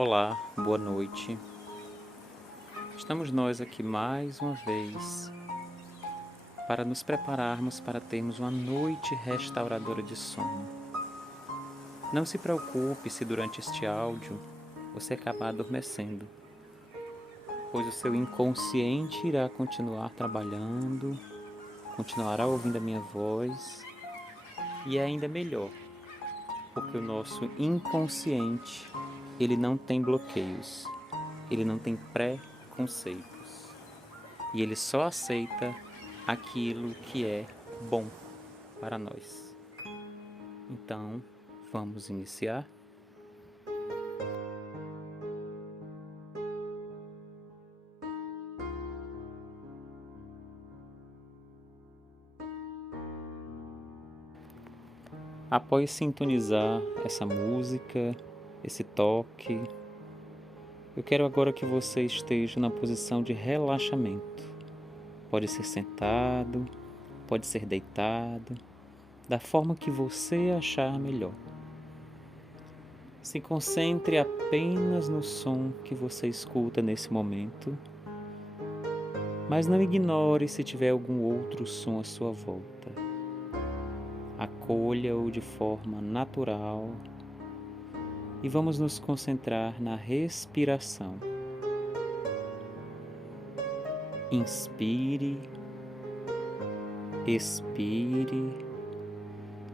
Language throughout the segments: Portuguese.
Olá, boa noite. Estamos nós aqui mais uma vez para nos prepararmos para termos uma noite restauradora de sono. Não se preocupe se durante este áudio você acabar adormecendo, pois o seu inconsciente irá continuar trabalhando, continuará ouvindo a minha voz e é ainda melhor, porque o nosso inconsciente, ele não tem bloqueios, ele não tem preconceitos e ele só aceita aquilo que é bom para nós. Então, vamos iniciar? Após sintonizar essa música, esse toque, eu quero agora que você esteja na posição de relaxamento. Pode ser sentado, pode ser deitado, da forma que você achar melhor. Se concentre apenas no som que você escuta nesse momento, mas não ignore se tiver algum outro som à sua volta. Acolha-o de forma natural e vamos nos concentrar na respiração. Inspire, expire,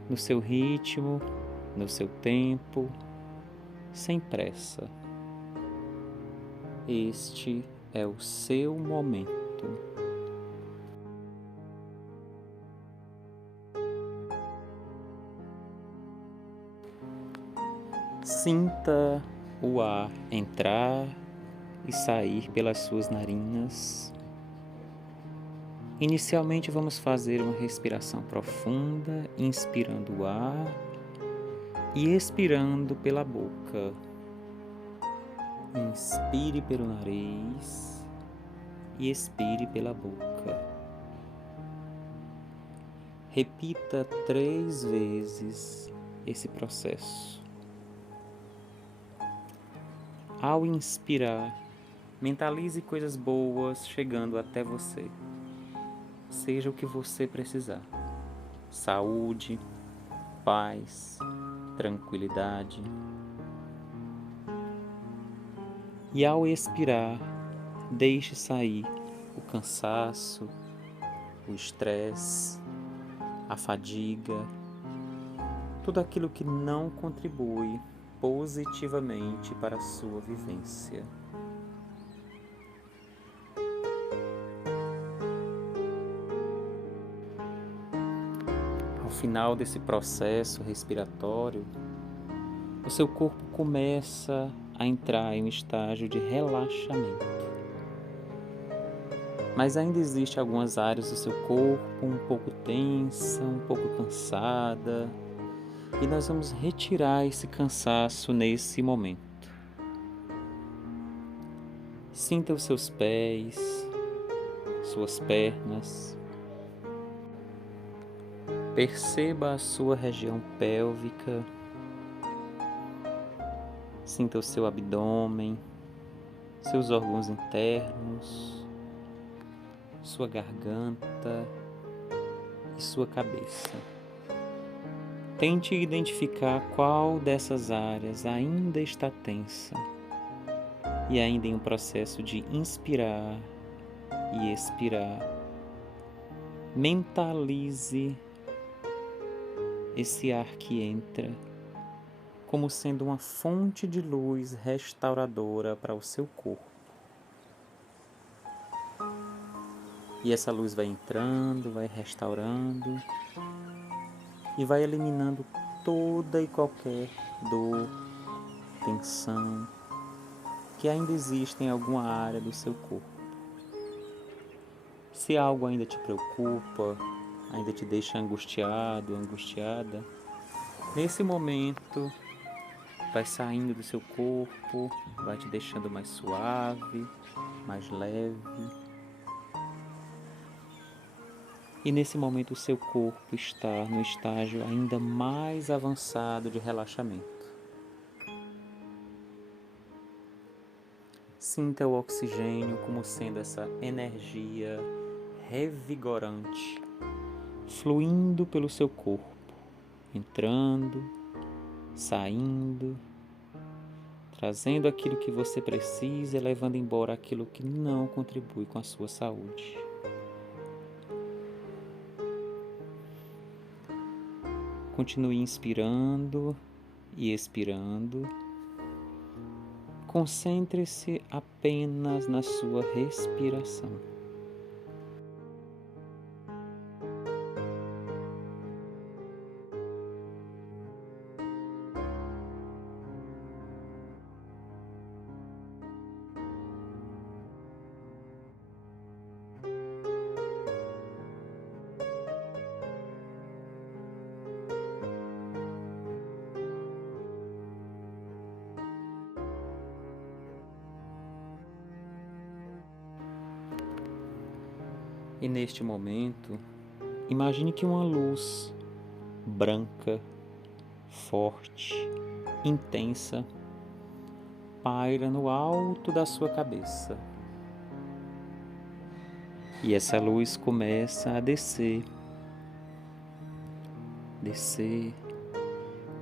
no seu ritmo, no seu tempo, sem pressa. Este é o seu momento. Sinta o ar entrar e sair pelas suas narinas. Inicialmente vamos fazer uma respiração profunda, inspirando o ar e expirando pela boca. Inspire pelo nariz e expire pela boca. Repita 3 vezes esse processo. Ao inspirar, mentalize coisas boas chegando até você. Seja o que você precisar. Saúde, paz, tranquilidade. E ao expirar, deixe sair o cansaço, o estresse, a fadiga, tudo aquilo que não contribui positivamente para a sua vivência. Ao final desse processo respiratório, o seu corpo começa a entrar em um estágio de relaxamento. Mas ainda existem algumas áreas do seu corpo um pouco tensa, um pouco cansada, e nós vamos retirar esse cansaço nesse momento. Sinta os seus pés, suas pernas. Perceba a sua região pélvica. Sinta o seu abdômen, seus órgãos internos, sua garganta e sua cabeça. Tente identificar qual dessas áreas ainda está tensa e ainda em um processo de inspirar e expirar. Mentalize esse ar que entra como sendo uma fonte de luz restauradora para o seu corpo. E essa luz vai entrando, vai restaurando e vai eliminando toda e qualquer dor, tensão que ainda existe em alguma área do seu corpo. Se algo ainda te preocupa, ainda te deixa angustiado, angustiada, nesse momento vai saindo do seu corpo, vai te deixando mais suave, mais leve. E nesse momento o seu corpo está no estágio ainda mais avançado de relaxamento. Sinta o oxigênio como sendo essa energia revigorante, fluindo pelo seu corpo, entrando, saindo, trazendo aquilo que você precisa e levando embora aquilo que não contribui com a sua saúde. Continue inspirando e expirando. Concentre-se apenas na sua respiração. E neste momento, imagine que uma luz branca, forte, intensa, paira no alto da sua cabeça. E essa luz começa a descer, descer,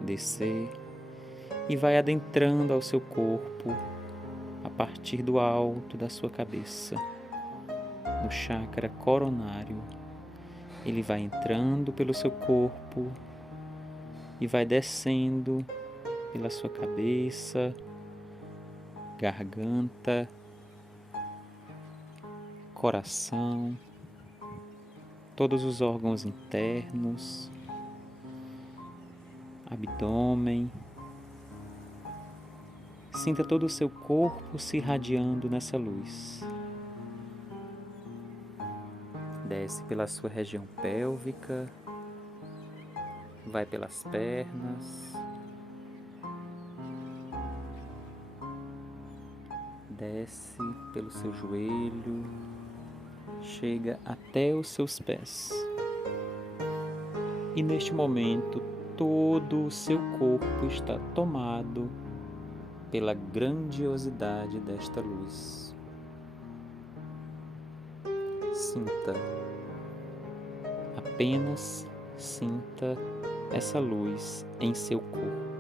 descer, e vai adentrando ao seu corpo a partir do alto da sua cabeça, no chakra coronário. Ele vai entrando pelo seu corpo e vai descendo pela sua cabeça, garganta, coração, todos os órgãos internos, abdômen. Sinta todo o seu corpo se irradiando nessa luz. Desce pela sua região pélvica, vai pelas pernas, desce pelo seu joelho, chega até os seus pés. E neste momento, todo o seu corpo está tomado pela grandiosidade desta luz. Sinta, apenas sinta essa luz em seu corpo.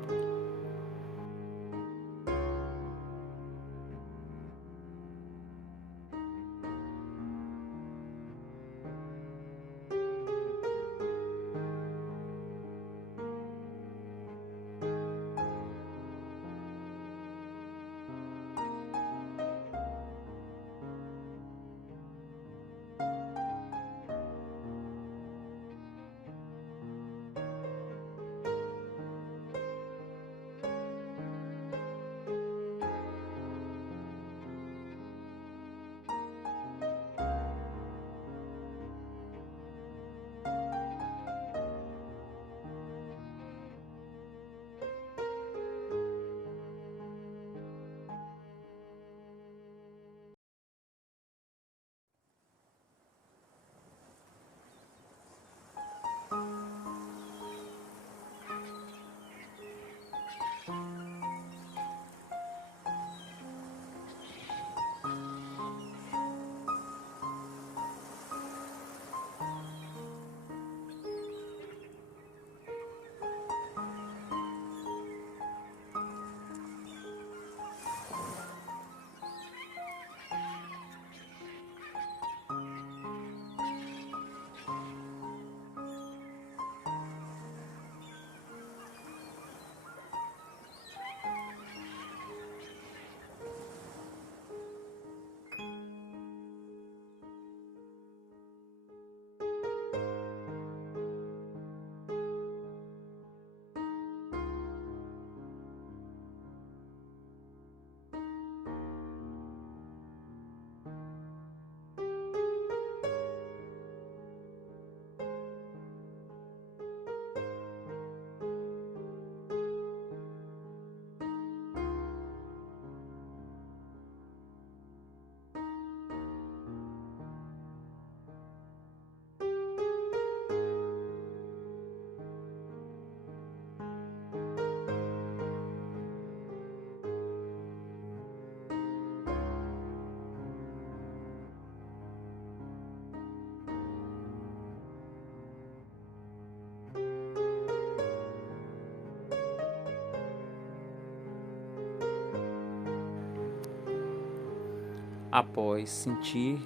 Após sentir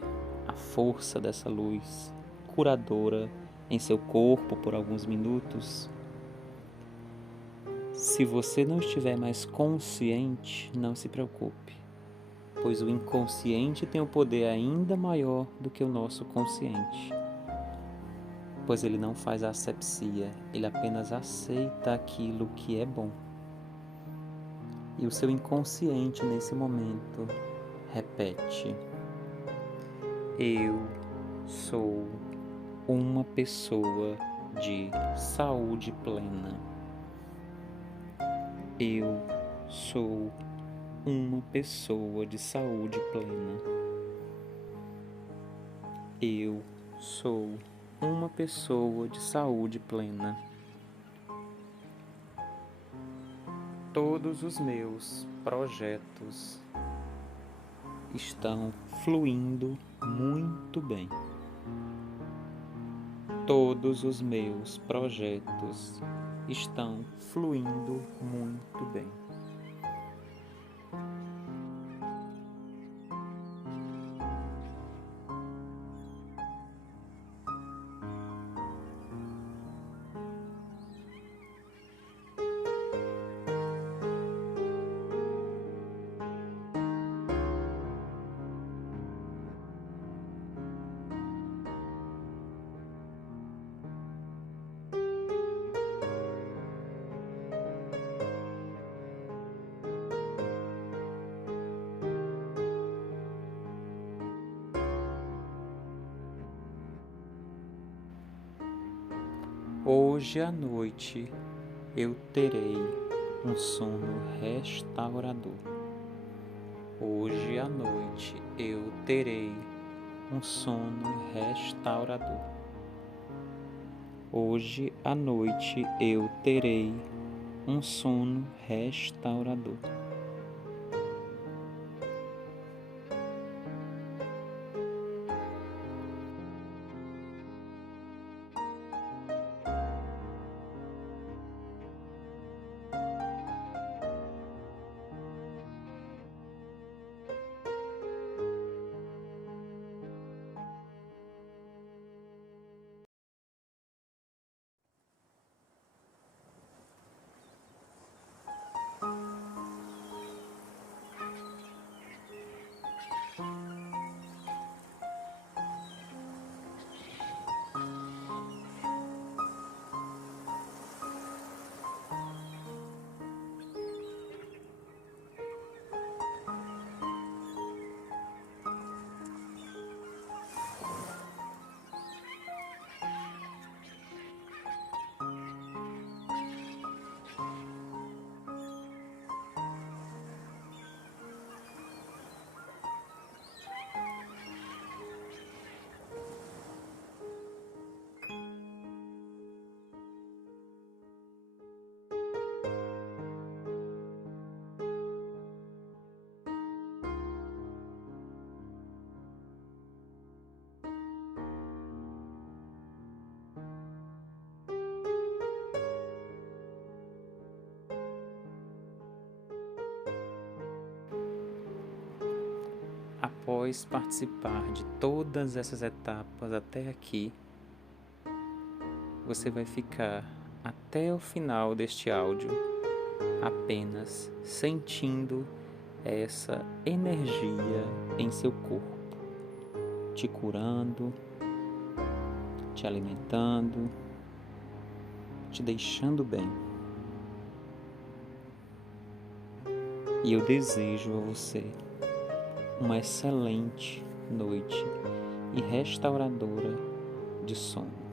a força dessa luz curadora em seu corpo por alguns minutos, se você não estiver mais consciente, não se preocupe, pois o inconsciente tem um poder ainda maior do que o nosso consciente, pois ele não faz asepsia, ele apenas aceita aquilo que é bom. E o seu inconsciente nesse momento repete: eu sou uma pessoa de saúde plena. Eu sou uma pessoa de saúde plena. Eu sou uma pessoa de saúde plena. Todos os meus projetos estão fluindo muito bem. Todos os meus projetos estão fluindo muito bem. Hoje à noite eu terei um sono restaurador. Hoje à noite eu terei um sono restaurador. Hoje à noite eu terei um sono restaurador. Após participar de todas essas etapas até aqui, você vai ficar até o final deste áudio apenas sentindo essa energia em seu corpo, te curando, te alimentando, te deixando bem. E eu desejo a você uma excelente noite e restauradora de sono.